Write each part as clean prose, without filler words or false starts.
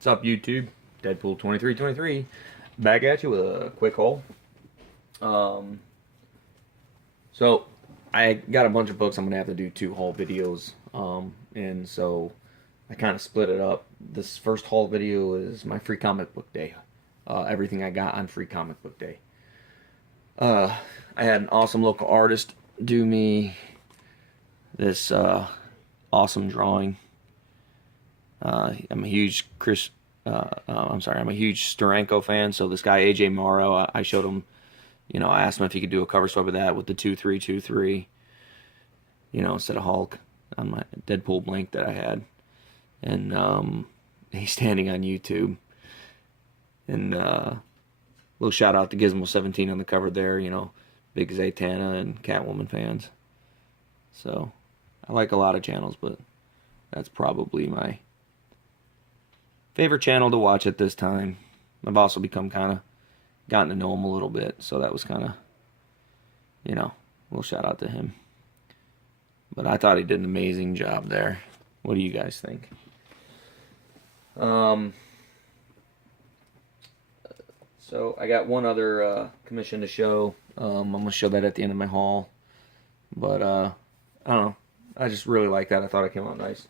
What's up, YouTube? Deadpool 2323 back at you with a quick haul. Um, so I got a bunch of books. I'm gonna have to do two haul videos. And so I kind of split it up. This first haul video is my free comic book day. Everything I got on free comic book day. I had an awesome local artist do me this awesome drawing. I'm a huge I'm a huge Steranko fan. So this guy AJ Morrow, I showed him, I asked him if he could do a cover story with that with the 2323, instead of Hulk on my Deadpool blank that I had, and he's standing on YouTube, and little shout out to Gizmo17 on the cover there, big Zatanna and Catwoman fans. So I like a lot of channels, but that's probably my favorite channel to watch at this time. I've also gotten to know him a little bit, so that was kind of, a little shout out to him. But I thought he did an amazing job there. What do you guys think? So I got one other commission to show. I'm gonna show that at the end of my haul. But I don't know. I just really like that. I thought it came out nice.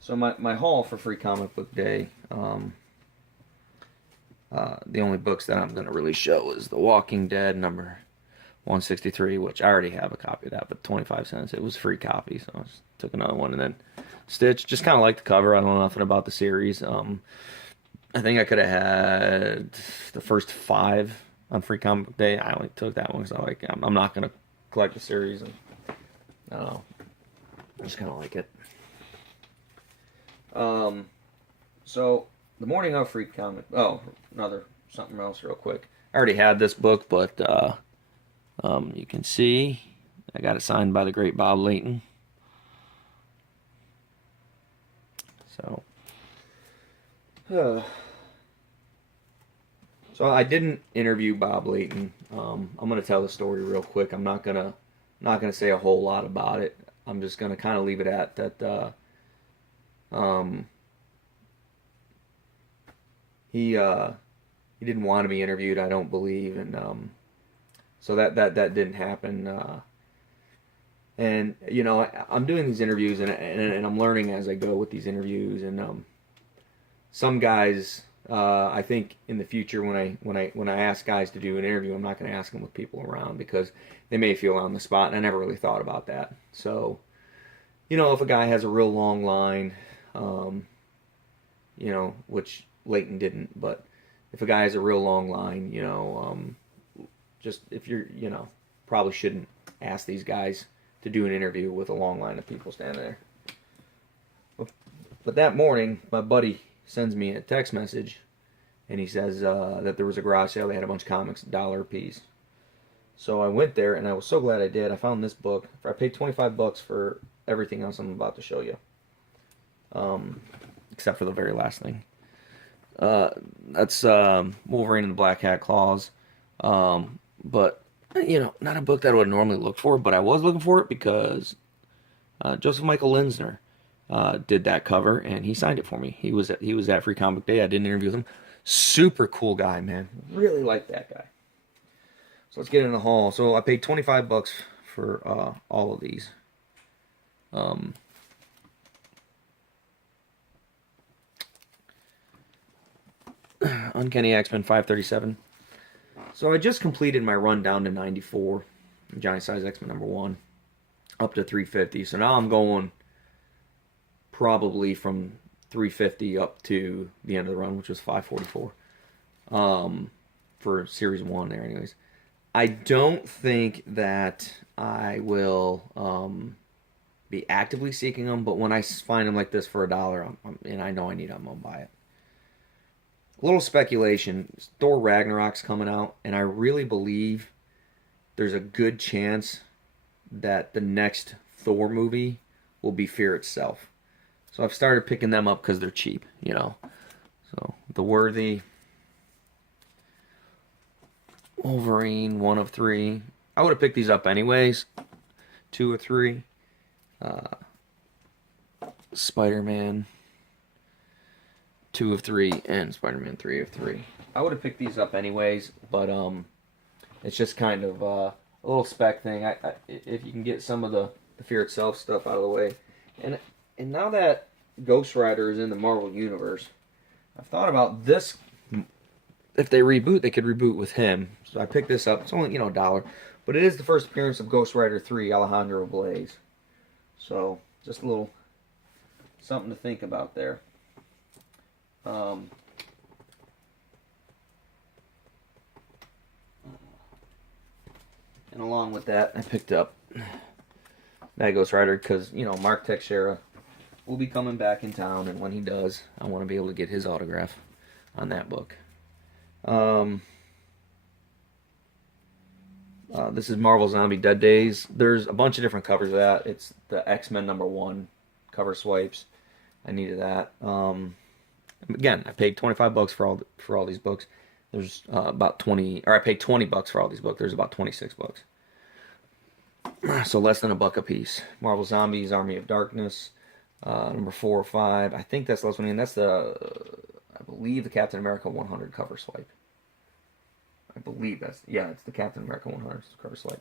So my haul for Free Comic Book Day, the only books that I'm going to really show is The Walking Dead number 163, which I already have a copy of that, but 25 cents. It was a free copy, so I just took another one. And then Stitch, just kind of like the cover. I don't know nothing about the series. I think I could have had the first 5 on Free Comic Book Day. I only took that one because I'm not going to collect the series. And I don't know. I just kind of like it. So the morning of Free Comic. Oh, something else real quick. I already had this book, but you can see I got it signed by the great Bob Layton. So, so I didn't interview Bob Layton. I'm gonna tell the story real quick. I'm not gonna say a whole lot about it. I'm just gonna kind of leave it at that. He didn't want to be interviewed, I don't believe, and so that didn't happen. And I'm doing these interviews, and I'm learning as I go with these interviews. And some guys, I think in the future when I ask guys to do an interview, I'm not going to ask them with people around because they may feel on the spot, and I never really thought about that. So, if a guy has a real long line, which Layton didn't, but if a guy has a real long line, just if you're, probably shouldn't ask these guys to do an interview with a long line of people standing there. But that morning, my buddy sends me a text message, and he says that there was a garage sale. They had a bunch of comics, $1 a piece. So I went there, and I was so glad I did. I found this book. I paid $25 for everything else I'm about to show you, except for the very last thing. That's Wolverine and the Black Hat Claws. But not a book that I would normally look for, but I was looking for it because Joseph Michael Linsner did that cover, and he signed it for me. He was at Free Comic Day. I didn't interview him. Super cool guy, man. Really like that guy. So let's get in the haul. So I paid $25 for all of these. Uncanny XMen 537. So I just completed my run down to 94, Johnny Size X-Men number 1, up to 350. So now I'm going probably from 350 up to the end of the run, which was 544 for Series 1 there anyways. I don't think that I will be actively seeking them, but when I find them like this for $1, and I know I need them, I'll buy it. A little speculation. Thor Ragnarok's coming out, and I really believe there's a good chance that the next Thor movie will be Fear itself. So I've started picking them up because they're cheap, So The Worthy, Wolverine, 1 of 3. I would have picked these up anyways, 2 or 3. Spider-Man, 2 of 3 and Spider-Man 3 of 3. I would have picked these up anyways, but it's just kind of a little spec thing. If you can get some of the Fear Itself stuff out of the way, and now that Ghost Rider is in the Marvel Universe, I've thought about this. If they reboot, they could reboot with him. So I picked this up. It's only, $1, but it is the first appearance of Ghost Rider 3, Alejandro Blaze. So just a little something to think about there. And along with that, I picked up that Ghost Rider because, Mark Teixeira will be coming back in town, and when he does, I want to be able to get his autograph on that book. This is Marvel Zombie Dead Days. There's a bunch of different covers of that. It's the X-Men #1 cover swipes. I needed that. Again, I paid $25 for all these books. There's about 20, or I paid $20 for all these books. There's about 26 books. So less than $1 a piece. Marvel Zombies, Army of Darkness, number 4 or 5. I think that's the last one. And that's I believe the Captain America 100 cover swipe. I believe it's the Captain America 100 cover swipe.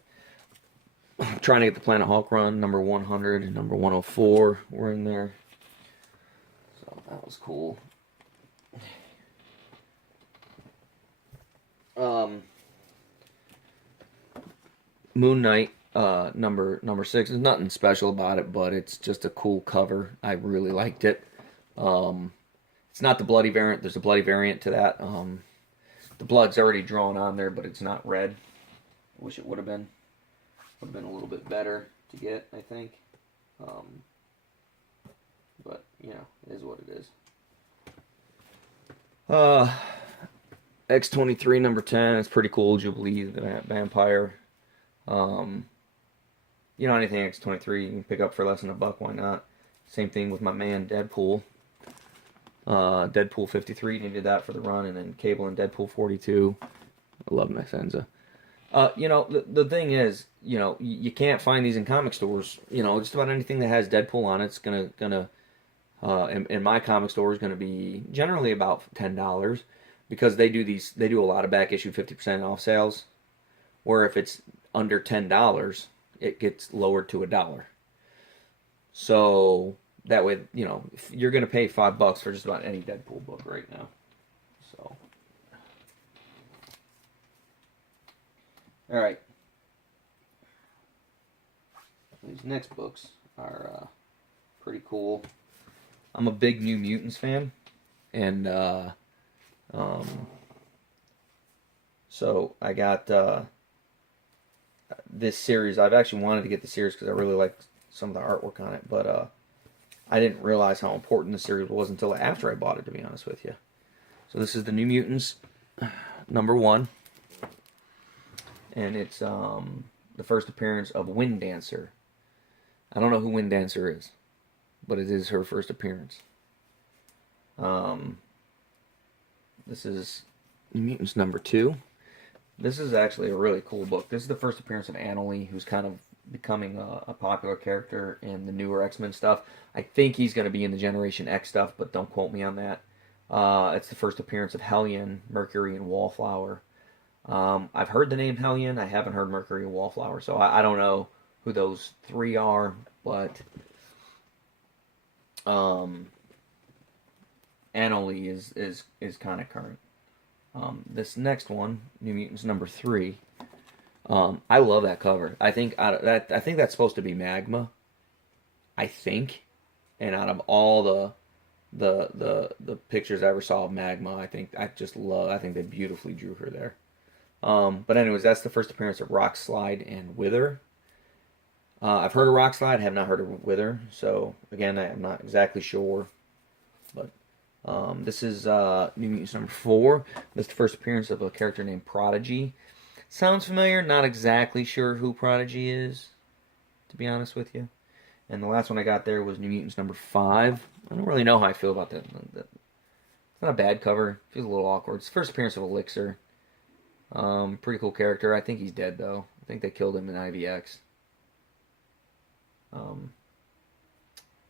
I'm trying to get the Planet Hulk run, number 100 and number 104 were in there. So that was cool. Moon Knight, number 6. There's nothing special about it, but it's just a cool cover. I really liked it. It's not the bloody variant. There's a bloody variant to that. The blood's already drawn on there, but it's not red. I wish it would have been. Would have been a little bit better to get, I think. But, it is what it is. X-23 number 10. It's pretty cool. Jubilee, the vampire. Anything X-23 you can pick up for less than $1. Why not? Same thing with my man Deadpool. Deadpool 53 needed that for the run, and then Cable and Deadpool 42. I love Nexenza. The thing is, you can't find these in comic stores. Just about anything that has Deadpool on it's gonna in my comic store is gonna be generally about $10 because they do a lot of back issue 50% off sales, where if it's under $10, it gets lowered to $1. So that way, you're going to pay $5 for just about any Deadpool book right now. So, all right. These next books are pretty cool. I'm a big New Mutants fan, and so I got this series. I've actually wanted to get the series because I really like some of the artwork on it, but I didn't realize how important the series was until after I bought it, to be honest with you. So this is the New Mutants, number 1. And it's the first appearance of Wind Dancer. I don't know who Wind Dancer is, but it is her first appearance. This is New Mutants number 2. This is actually a really cool book. This is the first appearance of Annalee, who's kind of becoming a popular character in the newer X-Men stuff. I think he's going to be in the Generation X stuff, but don't quote me on that. It's the first appearance of Hellion, Mercury, and Wallflower. I've heard the name Hellion. I haven't heard Mercury and Wallflower, so I don't know who those 3 are, but Annalee is kind of current. This next one, New Mutants number 3. I love that cover. I think that's supposed to be Magma. I think, and out of all the pictures I ever saw of Magma, I think they beautifully drew her there. But anyways, that's the first appearance of Rockslide and Wither. I've heard of Rockslide, have not heard of Wither. So again, I am not exactly sure. But this is New Mutants number 4. This is the first appearance of a character named Prodigy. Sounds familiar, not exactly sure who Prodigy is, to be honest with you. And the last one I got there was New Mutants number 5. I don't really know how I feel about that. It's not a bad cover. It feels a little awkward. It's the first appearance of Elixir. Pretty cool character. I think he's dead, though. I think they killed him in IVX.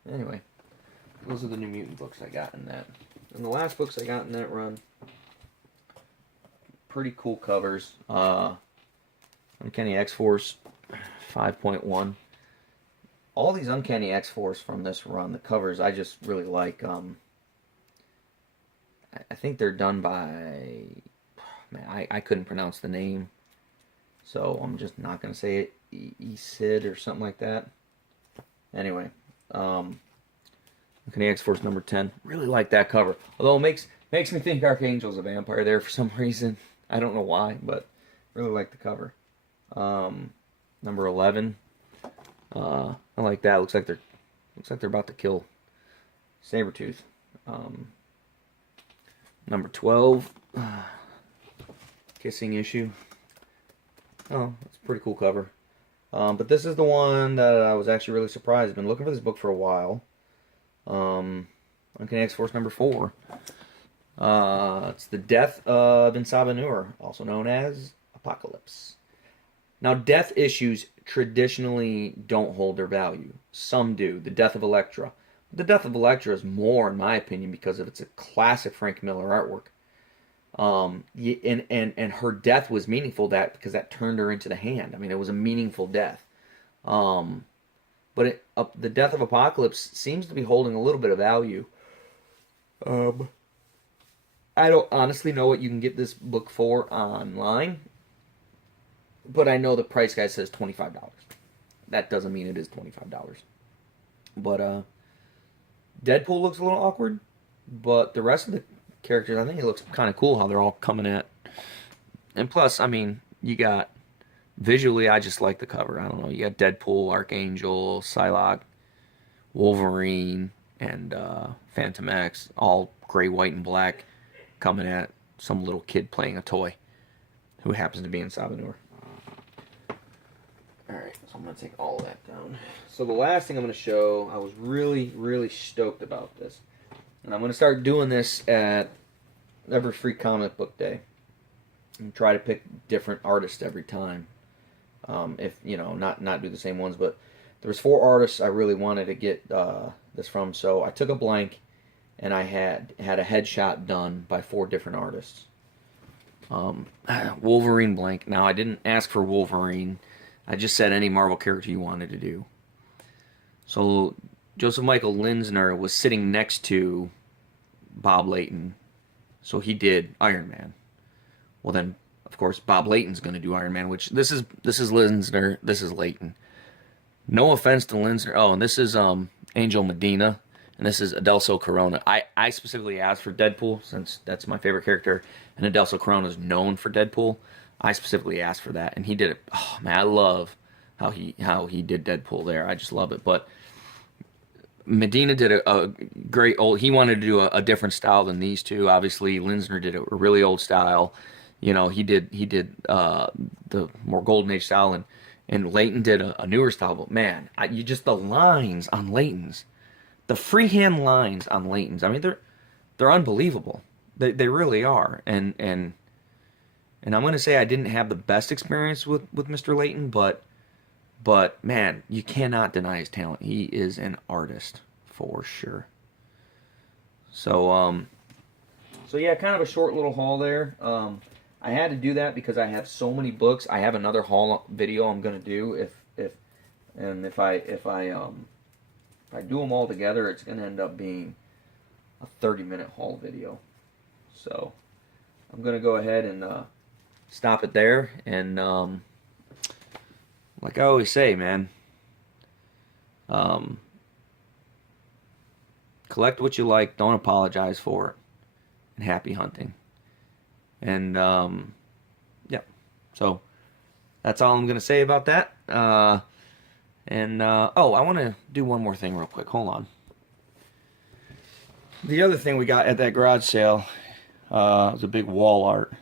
Anyway. those are the New Mutant books I got in that. And the last books I got in that run, pretty cool covers. Uncanny X-Force 5.1. All these Uncanny X-Force from this run, the covers, I just really like. I think they're done by... Man, I couldn't pronounce the name, so I'm just not going to say it. Sid or something like that. Anyway, Uncanny X-Force number 10. Really like that cover. Although it makes me think Archangel's a vampire there for some reason. I don't know why, but really like the cover. Number 11. I like that. Looks like they're about to kill Sabretooth. Number 12. Kissing issue. Oh, that's a pretty cool cover. But this is the one that I was actually really surprised. I've been looking for this book for a while. Uncanny X-Force number 4. It's the death of Insaba Nur, also known as Apocalypse. Now, death issues traditionally don't hold their value. Some do. The death of Elektra. The death of Elektra is more, in my opinion, because of it's a classic Frank Miller artwork. And her death was meaningful because that turned her into the Hand. I mean, it was a meaningful death. But the death of Apocalypse seems to be holding a little bit of value. I don't honestly know what you can get this book for online, but I know the price guide says $25. That doesn't mean it is $25. But Deadpool looks a little awkward, but the rest of the characters, I think it looks kind of cool how they're all coming at. And plus, I mean, you got visually, I just like the cover. I don't know, you got Deadpool, Archangel, Psylocke, Wolverine, and Phantom X, all gray, white, and black, coming at some little kid playing a toy who happens to be in Sabanur. Alright, so I'm going to take all of that down. So the last thing I'm going to show, I was really, really stoked about this. And I'm going to start doing this at every free comic book day. And try to pick different artists every time. If, you know, not do the same ones. But there was 4 artists I really wanted to get this from. So I took a blank and I had a headshot done by 4 different artists. Wolverine blank. Now, I didn't ask for Wolverine. I just said any Marvel character you wanted to do. So Joseph Michael Linsner was sitting next to Bob Layton. So he did Iron Man. Well then, of course, Bob Layton's going to do Iron Man, which this is Linsner, this is Layton. No offense to Linsner. Oh, and this is Angel Medina, and this is Adelso Corona. I specifically asked for Deadpool, since that's my favorite character, and Adelso Corona is known for Deadpool. I specifically asked for that, and he did it. Oh man, I love how he did Deadpool there. I just love it. But Medina did a great old. He wanted to do a different style than these two. Obviously, Linsner did a really old style. You know, he did the more Golden Age style, and Layton did a newer style. But man, you just the lines on Layton's, the freehand lines on Layton's. I mean, they're unbelievable. They really are. And I'm going to say I didn't have the best experience with Mr. Layton, but man, you cannot deny his talent. He is an artist for sure. So yeah, kind of a short little haul there. I had to do that because I have so many books. I have another haul video I'm going to do if I do them all together, it's going to end up being a 30-minute haul video. So I'm going to go ahead and stop it there. And like I always say, man, collect what you like. Don't apologize for it. And happy hunting. And yeah, so that's all I'm going to say about that. Oh, I want to do one more thing real quick. Hold on. The other thing we got at that garage sale was a big wall art.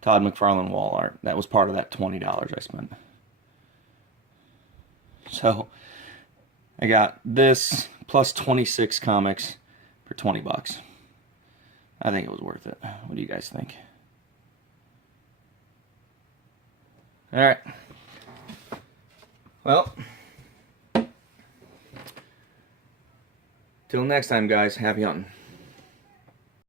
Todd McFarlane wall art. That was part of that $20 I spent. So I got this plus 26 comics for $20. I think it was worth it. What do you guys think? Alright. Well, Till next time, guys. Happy hunting.